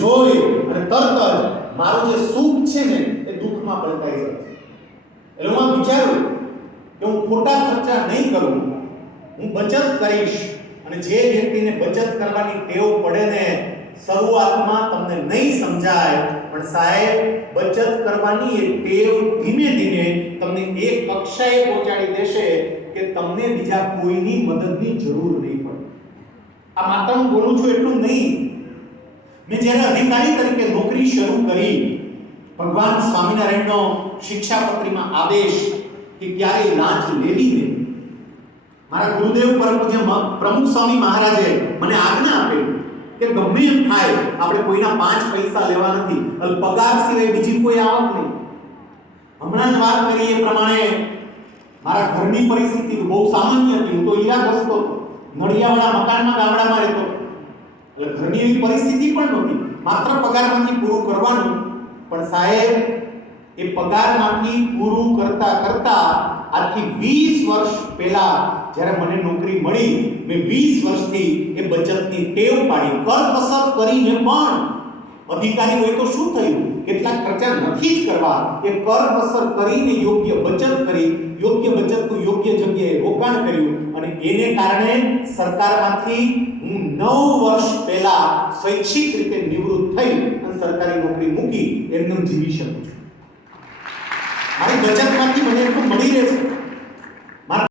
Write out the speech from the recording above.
જોઈ અને તરત જ મારું જે સુખ છે ને એ દુઃખમાં પલટાઈ જાય છે. એટલે હું વિચારું કે હું ખોટા ખર્ચા નહીં કરું, હું બચત કરીશ. અને જે વ્યક્તિને બચત કરવાની ટેવ પડે ને, શરૂઆતમાં તમને નહીં સમજાય, પણ સાહેબ બચત કરવાની એ ટેવ ધીમે ધીમે તમને એક કક્ષાએ પહોંચાડી દેશે કે તમને બીજા કોઈની મદદની જરૂર નહીં પડે. આ માત્ર હું બોલું છું એટલું નહીં. મેં જ્યારે અધિકારી તરીકે નોકરી શરૂ કરી, ભગવાન સ્વામિનારાયણનો શિક્ષાપત્રીમાં આદેશ કે ક્યારેય લાંચ લેવી નહીં. મારા ગુરુદેવ પરમ પૂજ્ય પ્રમુખ સ્વામી મહારાજે મને આજ્ઞા આપેલી કે ગમે એમ થાય આપણે કોઈના 5 પૈસા લેવા નથી, પગાર સિવાય બીજી કોઈ આવક નહીં. હમણાં જ વાત કરી એ પ્રમાણે મારા ઘરની પરિસ્થિતિ બહુ સામાન્ય હતી. હું તો હીરા ઘસતો હતો, નળિયાવાળા મકાનમાં ગામડામાં રહેતો, એટલે ઘરની એવી પરિસ્થિતિ પણ નહોતી. માત્ર પગારમાંથી પૂરું કરવાનું. પણ સાહેબ એ પગારમાંથી પૂરું કરતા કરતા આજથી 20 વર્ષ પહેલા જ્યારે મને નોકરી મળી, મેં 20 વર્ષથી એ બચતની ટેવ પાડી. કરકસર કરીને પણ અધિકારી હોય તો શું થયું, કેટલાક ખર્ચા નથી જ કરવા, એ કરકસર કરીને યોગ્ય બચત કરી, યોગ્ય બચતનું યોગ્ય જગ્યાએ રોકાણ કર્યું. અને એને કારણે સરકારમાંથી હું 9 વર્ષ પહેલા સ્વૈચ્છિક રીતે નિવૃત્ત થઈ અને સરકારી નોકરી મૂકી એમને જીવી શકું છું. મારી બચતમાંથી મને એટલું મળી રહે છે.